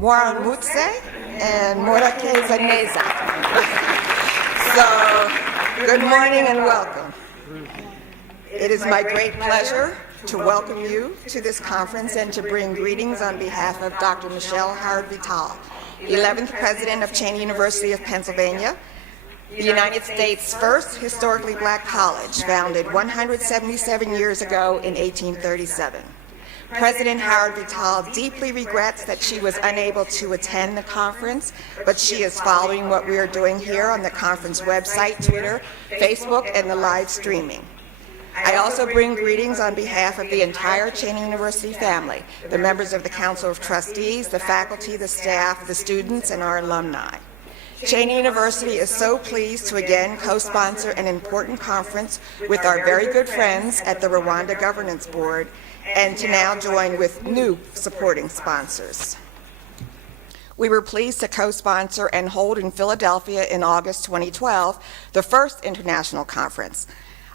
Mwaramutse and Morakezaneza. So, good morning and welcome. It is my great pleasure to welcome you to this conference and to bring greetings on behalf of Dr. Michelle Howard-Vital, 11th President of Cheyney University of Pennsylvania, the United States' first historically black college, founded 177 years ago in 1837. President Howard-Vital deeply regrets that she was unable to attend the conference, but she is following what we are doing here on the conference website, Twitter, Facebook, and the live streaming. I also bring greetings on behalf of the entire Cheyney University family, the members of the Council of Trustees, the faculty, the staff, the students, and our alumni. Cheyney University is so pleased to again co-sponsor an important conference with our very good friends at the Rwanda Governance Board, and to now join with new supporting sponsors. We were pleased to co-sponsor and hold in Philadelphia in August 2012 the first international conference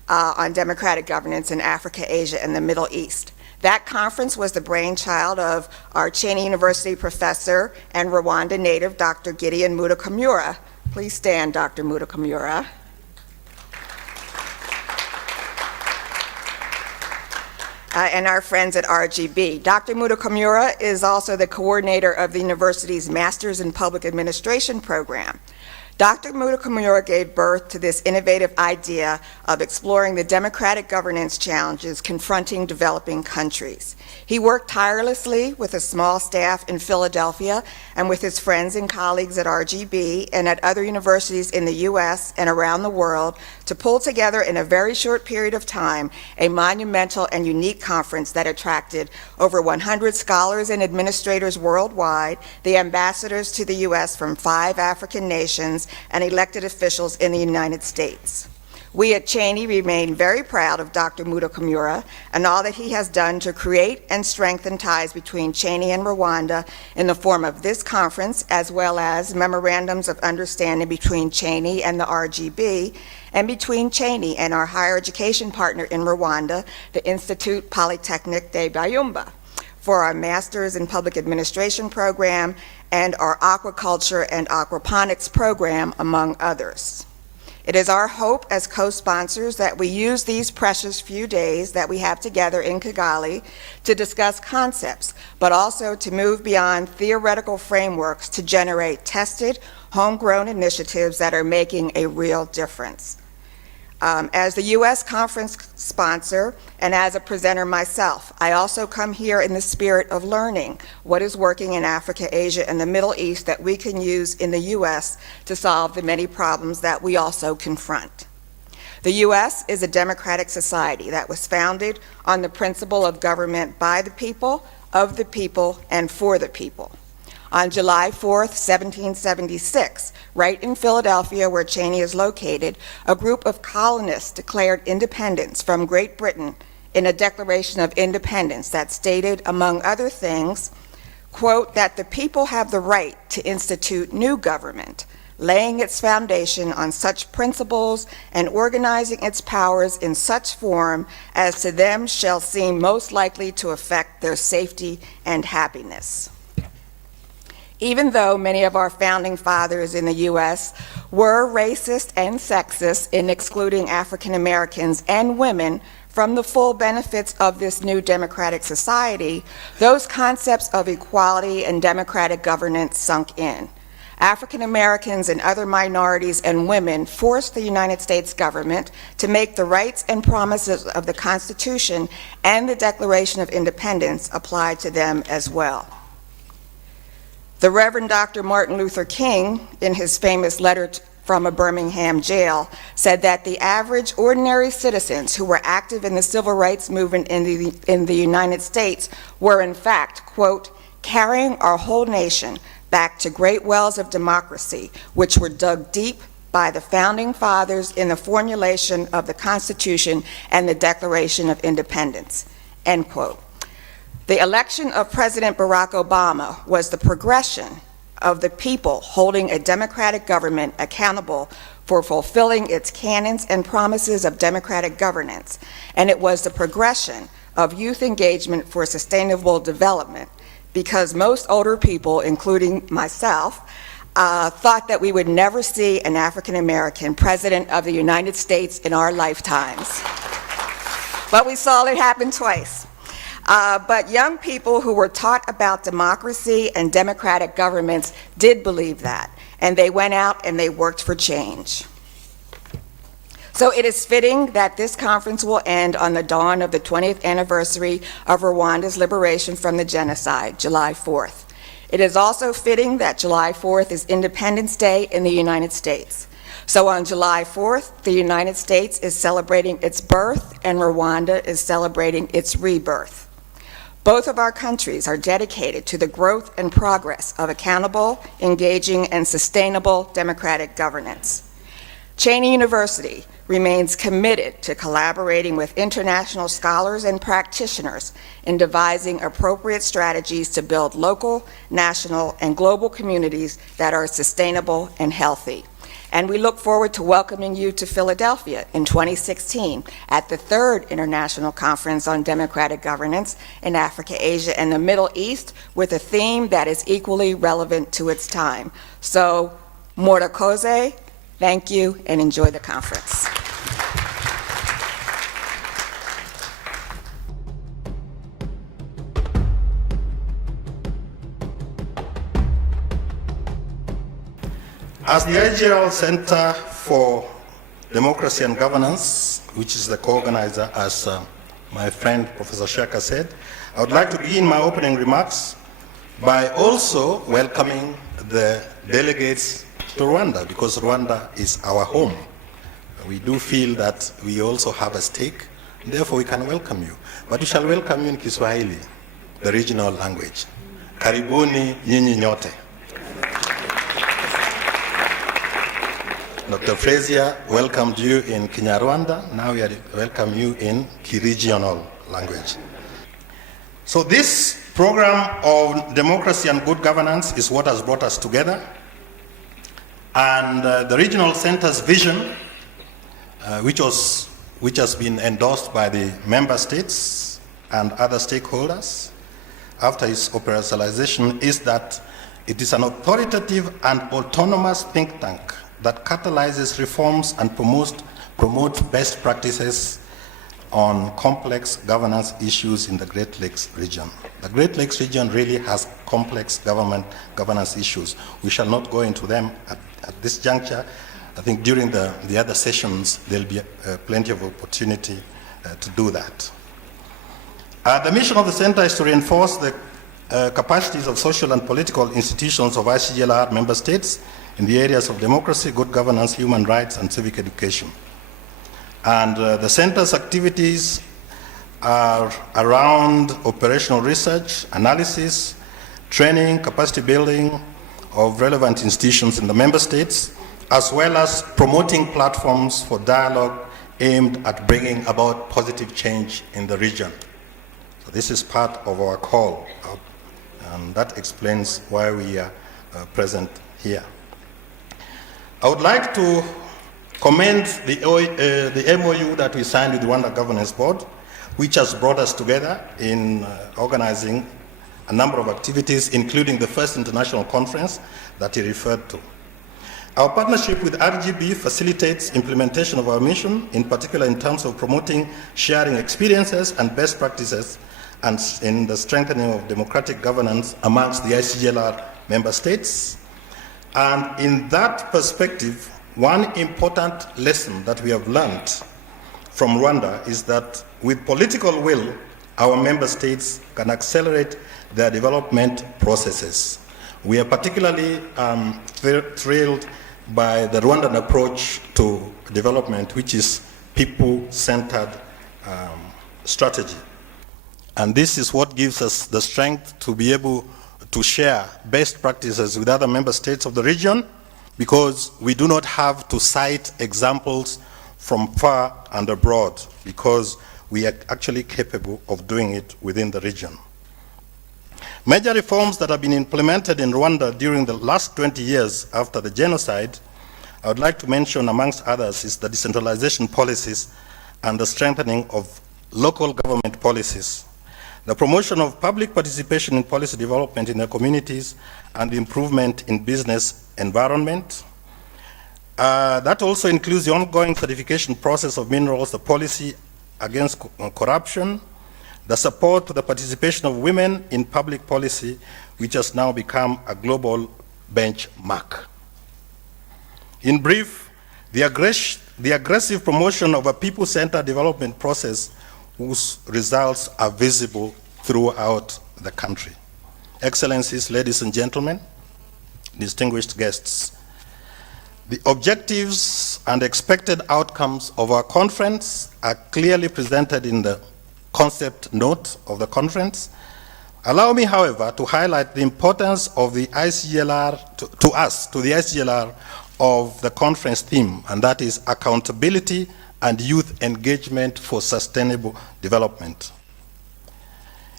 on democratic governance in Africa, Asia, and the Middle East. That conference was the brainchild of our Cheyney University professor and Rwanda native, Dr. Gideon Mudakamura. Please stand, Dr. Mudakamura. And our friends at RGB. Dr. Mudakamura is also the coordinator of the university's Masters in Public Administration program. Dr. Mudakamura gave birth to this innovative idea of exploring the democratic governance challenges confronting developing countries. He worked tirelessly with a small staff in Philadelphia and with his friends and colleagues at RGB and at other universities in the US and around the world to pull together in a very short period of time a monumental and unique conference that attracted over 100 scholars and administrators worldwide, the ambassadors to the US from 5 African nations, and elected officials in the United States. We at Cheyney remain very proud of Dr. Mudakamura and all that he has done to create and strengthen ties between Cheyney and Rwanda in the form of this conference, as well as memorandums of understanding between Cheyney and the RGB, and between Cheyney and our higher education partner in Rwanda, the Institute Polytechnique de Byumba, for our Masters in Public Administration program and our aquaculture and aquaponics program, among others. It is our hope as co-sponsors that we use these precious few days that we have together in Kigali to discuss concepts, but also to move beyond theoretical frameworks to generate tested, homegrown initiatives that are making a real difference. As the U.S. conference sponsor and as a presenter myself, I also come here in the spirit of learning what is working in Africa, Asia, and the Middle East that we can use in the U.S. to solve the many problems that we also confront. The U.S. is a democratic society that was founded on the principle of government by the people, of the people, and for the people. On July 4th, 1776, right in Philadelphia, where Cheyney is located, a group of colonists declared independence from Great Britain in a Declaration of Independence that stated, among other things, quote, that the people have the right to institute new government, laying its foundation on such principles and organizing its powers in such form as to them shall seem most likely to affect their safety and happiness. Even though many of our founding fathers in the U.S. were racist and sexist in excluding African Americans and women from the full benefits of this new democratic society, those concepts of equality and democratic governance sunk in. African Americans and other minorities and women forced the United States government to make the rights and promises of the Constitution and the Declaration of Independence apply to them as well. The Reverend Dr. Martin Luther King, in his famous letter from a Birmingham jail, said that the average ordinary citizens who were active in the civil rights movement in the United States were in fact, quote, carrying our whole nation back to great wells of democracy, which were dug deep by the founding fathers in the formulation of the Constitution and the Declaration of Independence, end quote. The election of President Barack Obama was the progression of the people holding a democratic government accountable for fulfilling its canons and promises of democratic governance, and it was the progression of youth engagement for sustainable development because most older people, including myself, thought that we would never see an African American president of the United States in our lifetimes. But we saw it happen twice. But young people who were taught about democracy and democratic governments did believe that, and they went out and they worked for change. So it is fitting that this conference will end on the dawn of the 20th anniversary of Rwanda's liberation from the genocide, July 4th. It is also fitting that July 4th is Independence Day in the United States. So on July 4th, the United States is celebrating its birth and Rwanda is celebrating its rebirth. Both of our countries are dedicated to the growth and progress of accountable, engaging, and sustainable democratic governance. Cheyney University remains committed to collaborating with international scholars and practitioners in devising appropriate strategies to build local, national, and global communities that are sustainable and healthy. And we look forward to welcoming you to Philadelphia in 2016 at the 3rd International Conference on Democratic Governance in Africa, Asia, and the Middle East with a theme that is equally relevant to its time. So, Okuthe, thank you, and enjoy the conference. As the ICGLR Center for Democracy and Governance, which is the co-organizer, as my friend Professor Sheilah said, I would like to begin my opening remarks by also welcoming the delegates to Rwanda, because Rwanda is our home. We do feel that we also have a stake, therefore we can welcome you. But we shall welcome you in Kiswahili, the regional language. Karibuni nyinyi nyote. Dr. Frazier welcomed you in Kinyarwanda. Now we welcome you in Kiregional language. So this program of democracy and good governance is what has brought us together. And the regional center's vision, which has been endorsed by the member states and other stakeholders after its operationalization, is that it is an authoritative and autonomous think tank that catalyzes reforms and promotes best practices on complex governance issues in the Great Lakes region. The Great Lakes region really has complex governance issues. We shall not go into them at this juncture. I think during the other sessions, there'll be plenty of opportunity to do that. The mission of the center is to reinforce the capacities of social and political institutions of ICGLR member states in the areas of democracy, good governance, human rights, and civic education. And the center's activities are around operational research, analysis, training, capacity building of relevant institutions in the member states, as well as promoting platforms for dialogue aimed at bringing about positive change in the region. So this is part of our call, and that explains why we are present here. I would like to commend the MOU that we signed with the Rwanda Governance Board, which has brought us together in organizing a number of activities, including the first international conference that he referred to. Our partnership with RGB facilitates implementation of our mission, in particular in terms of promoting sharing experiences and best practices and in the strengthening of democratic governance amongst the ICGLR member states. And in that perspective, one important lesson that we have learned from Rwanda is that with political will, our member states can accelerate their development processes. We are particularly thrilled by the Rwandan approach to development, which is people-centered strategy. And this is what gives us the strength to be able to share best practices with other member states of the region, because we do not have to cite examples from far and abroad, because we are actually capable of doing it within the region. Major reforms that have been implemented in Rwanda during the last 20 years after the genocide, I would like to mention, amongst others, is the decentralization policies and the strengthening of local government policies. the promotion of public participation in policy development in their communities, and the improvement in business environment. That also includes the ongoing certification process of minerals, the policy against corruption, the support to the participation of women in public policy, which has now become a global benchmark. In brief, the aggressive promotion of a people-centered development process whose results are visible throughout the country. Excellencies, ladies and gentlemen, distinguished guests, the objectives and expected outcomes of our conference are clearly presented in the concept note of the conference. Allow me, however, to highlight the importance of the ICGLR, to the ICGLR of the conference theme, and that is accountability and youth engagement for sustainable development.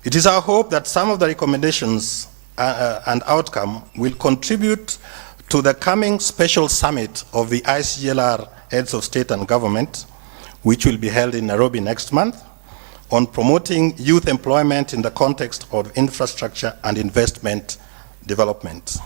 It is our hope that some of the recommendations and outcome will contribute to the coming special summit of the ICGLR heads of state and government, which will be held in Nairobi next month, on promoting youth employment in the context of infrastructure and investment development.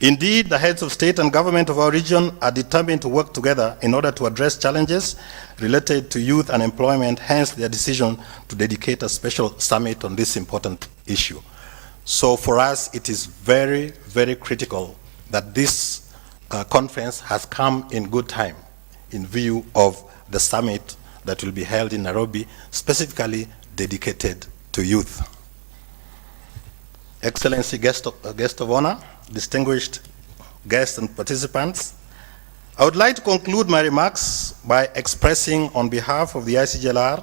Indeed, the heads of state and government of our region are determined to work together in order to address challenges related to youth and employment, hence their decision to dedicate a special summit on this important issue. So for us, it is very, very critical that this conference has come in good time in view of the summit that will be held in Nairobi, specifically dedicated to youth. Excellency, guest of honor, distinguished guests and participants, I would like to conclude my remarks by expressing on behalf of the ICGLR,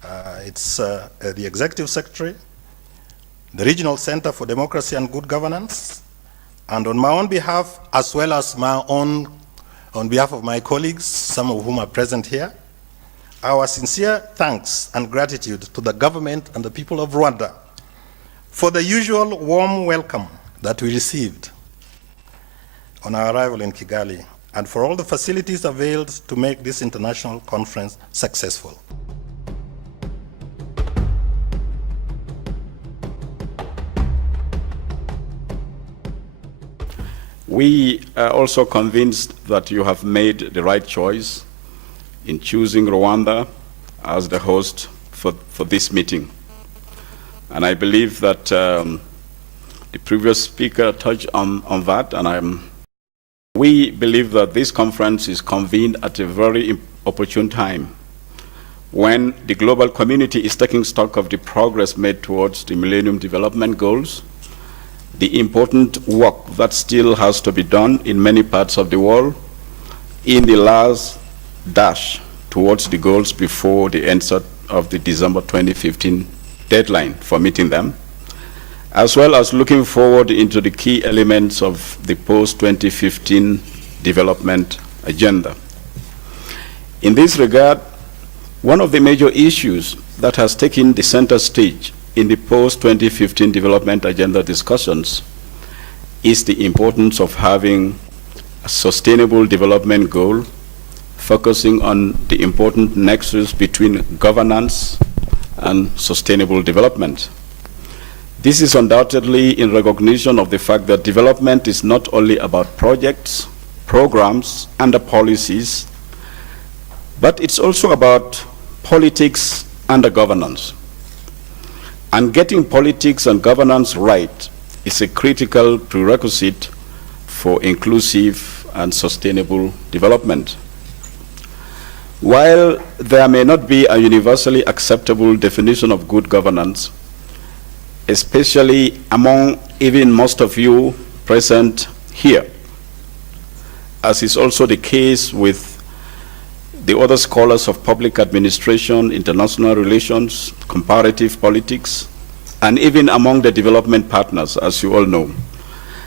the Executive Secretary, the Regional Center for Democracy and Good Governance, and on my own behalf, as well as on behalf of my colleagues, some of whom are present here, our sincere thanks and gratitude to the government and the people of Rwanda for the usual warm welcome that we received on our arrival in Kigali, and for all the facilities availed to make this international conference successful. We are also convinced that you have made the right choice in choosing Rwanda as the host for this meeting. And I believe that the previous speaker touched on that, and we believe that this conference is convened at a very opportune time when the global community is taking stock of the progress made towards the Millennium Development Goals, the important work that still has to be done in many parts of the world in the last dash towards the goals before the end of the December 2015 deadline for meeting them, as well as looking forward into the key elements of the post-2015 development agenda. In this regard, one of the major issues that has taken the center stage in the post-2015 development agenda discussions is the importance of having a sustainable development goal focusing on the important nexus between governance and sustainable development. This is undoubtedly in recognition of the fact that development is not only about projects, programs, and policies, but it's also about politics and governance. And getting politics and governance right is a critical prerequisite for inclusive and sustainable development. While there may not be a universally acceptable definition of good governance, especially among even most of you present here, as is also the case with the other scholars of public administration, international relations, comparative politics, and even among the development partners, as you all know.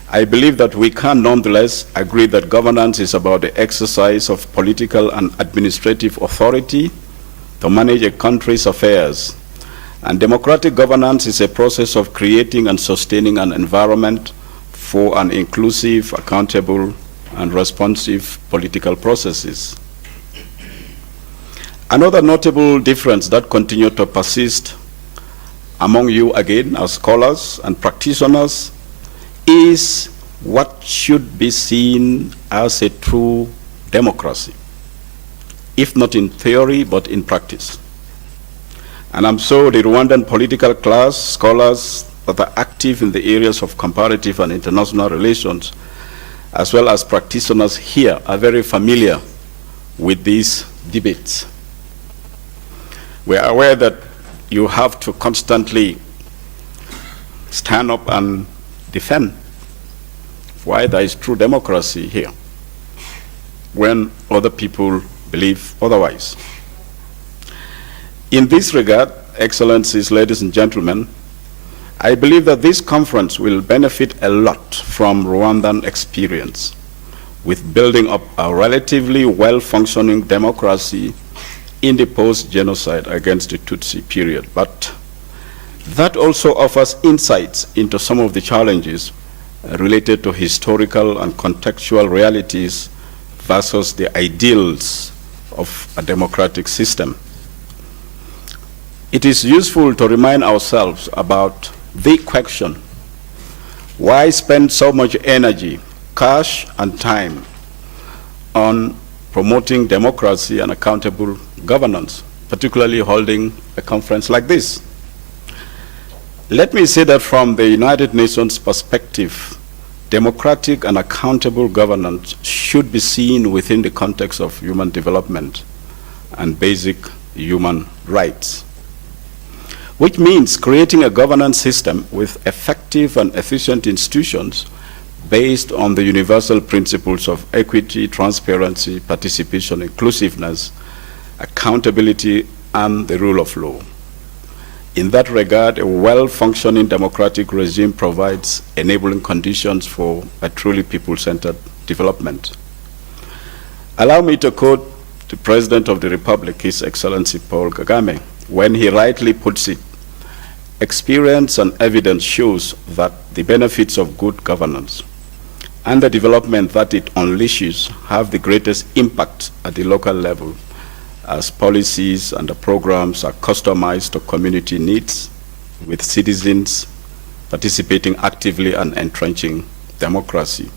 I believe that we can nonetheless agree that governance is about the exercise of political and administrative authority to manage a country's affairs. And democratic governance is a process of creating and sustaining an environment for an inclusive, accountable, and responsive political processes. Another notable difference that continues to persist among you again as scholars and practitioners is what should be seen as a true democracy, if not in theory, but in practice. And I'm sure the Rwandan political class, scholars that are active in the areas of comparative and international relations, as well as practitioners here, are very familiar with these debates. We are aware that you have to constantly stand up and defend why there is true democracy here when other people believe otherwise. In this regard, Excellencies, ladies and gentlemen, I believe that this conference will benefit a lot from Rwandan experience with building up a relatively well-functioning democracy in the post-genocide against the Tutsi period. But that also offers insights into some of the challenges related to historical and contextual realities versus the ideals of a democratic system. It is useful to remind ourselves about the question: why spend so much energy, cash, and time on promoting democracy and accountable governance, particularly holding a conference like this? Let me say that from the United Nations perspective, democratic and accountable governance should be seen within the context of human development and basic human rights, which means creating a governance system with effective and efficient institutions based on the universal principles of equity, transparency, participation, inclusiveness, accountability, and the rule of law. In that regard, a well-functioning democratic regime provides enabling conditions for a truly people-centered development. Allow me to quote the President of the Republic, His Excellency Paul Kagame, when he rightly puts it: experience and evidence shows that the benefits of good governance and the development that it unleashes have the greatest impact at the local level, as policies and the programs are customized to community needs, with citizens participating actively and entrenching democracy.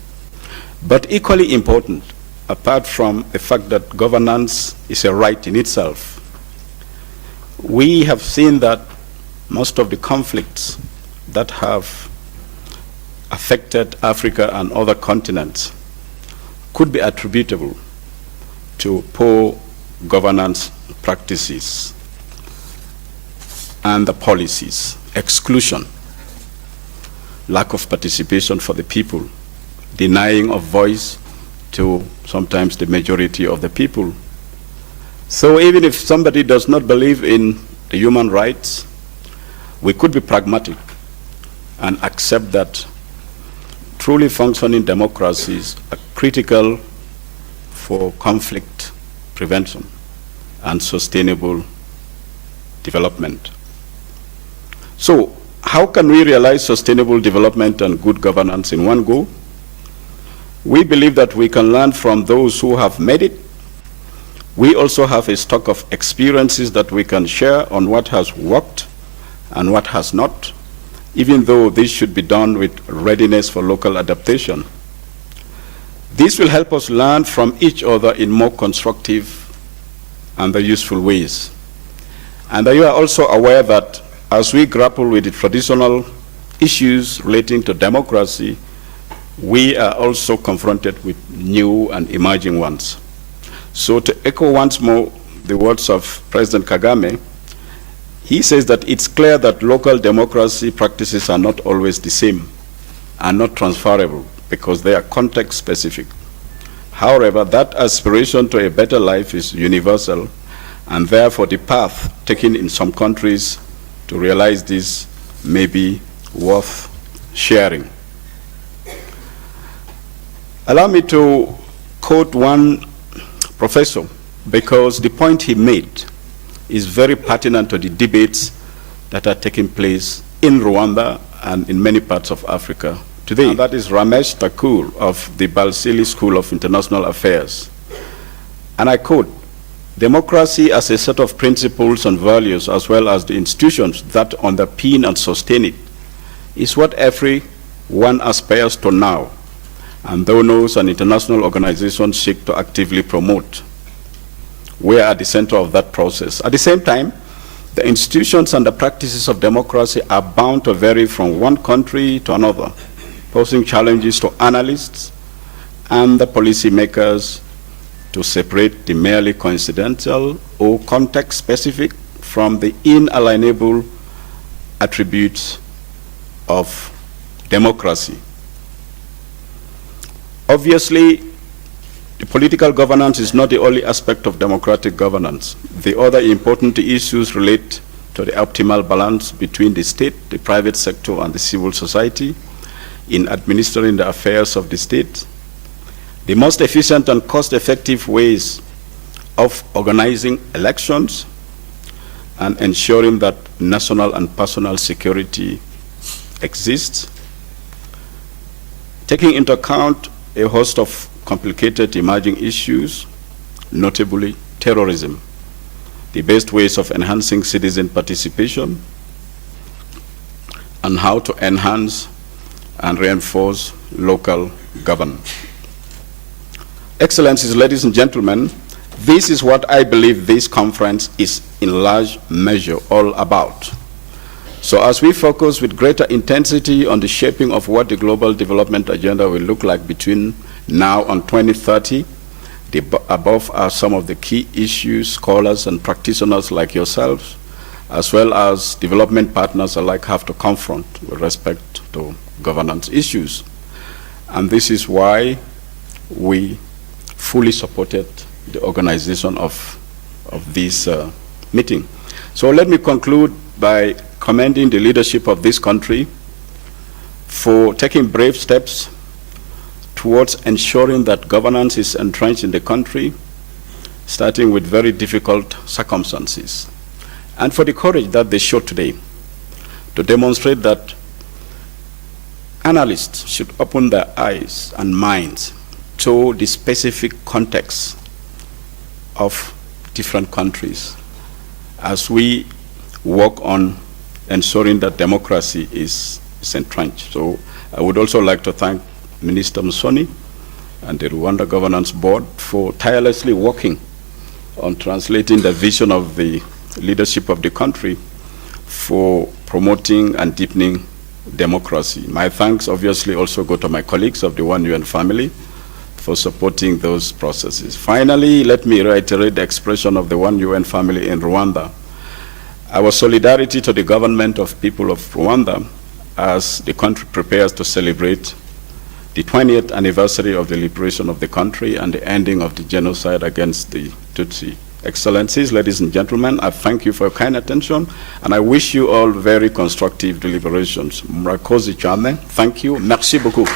But equally important, apart from the fact that governance is a right in itself, we have seen that most of the conflicts that have affected Africa and other continents could be attributable to poor governance practices and the policies: exclusion, lack of participation for the people, denying of voice to sometimes the majority of the people. So even if somebody does not believe in the human rights, we could be pragmatic and accept that truly functioning democracies are critical for conflict prevention and sustainable development. So, how can we realize sustainable development and good governance in one go? We believe that we can learn from those who have made it. We also have a stock of experiences that we can share on what has worked and what has not, even though this should be done with readiness for local adaptation. This will help us learn from each other in more constructive and useful ways. And you are also aware that as we grapple with the traditional issues relating to democracy, we are also confronted with new and emerging ones. So to echo once more the words of President Kagame, he says that it's clear that local democracy practices are not always the same and not transferable because they are context specific. However, that aspiration to a better life is universal, and therefore the path taken in some countries to realize this may be worth sharing. Allow me to quote one professor, because the point he made is very pertinent to the debates that are taking place in Rwanda and in many parts of Africa today. And that is Ramesh Thakur of the Balsili School of International Affairs. And I quote, Democracy as a set of principles and values, as well as the institutions that underpin and sustain it, is what everyone aspires to now, and donors and international organizations seek to actively promote. We are at the center of that process. At the same time, the institutions and the practices of democracy are bound to vary from one country to another, posing challenges to analysts and the policymakers to separate the merely coincidental or context-specific from the inalienable attributes of democracy. Obviously, the political governance is not the only aspect of democratic governance. The other important issues relate to the optimal balance between the state, the private sector, and the civil society in administering the affairs of the state, the most efficient and cost-effective ways of organizing elections, and ensuring that national and personal security exists, taking into account a host of complicated emerging issues, notably terrorism, the best ways of enhancing citizen participation, and how to enhance and reinforce local governance. Excellencies, ladies and gentlemen, this is what I believe this conference is in large measure all about. So as we focus with greater intensity on the shaping of what the global development agenda will look like between now and 2030, the above are some of the key issues scholars and practitioners like yourselves, as well as development partners alike, have to confront with respect to governance issues. And this is why we fully supported the organization of this meeting. So let me conclude by commending the leadership of this country for taking brave steps towards ensuring that governance is entrenched in the country, starting with very difficult circumstances, and for the courage that they showed today to demonstrate that analysts should open their eyes and minds to the specific context of different countries as we work on ensuring that democracy is entrenched. So I would also like to thank Minister Musoni and the Rwanda Governance Board for tirelessly working on translating the vision of the leadership of the country for promoting and deepening democracy. My thanks obviously also go to my colleagues of the One UN family for supporting those processes. Finally, let me reiterate the expression of the One UN family in Rwanda. Our solidarity to the government of people of Rwanda as the country prepares to celebrate the 20th anniversary of the liberation of the country and the ending of the genocide against the Tutsi. Excellencies, ladies and gentlemen, I thank you for your kind attention, and I wish you all very constructive deliberations. Murakoze cyane. Thank you. Merci beaucoup.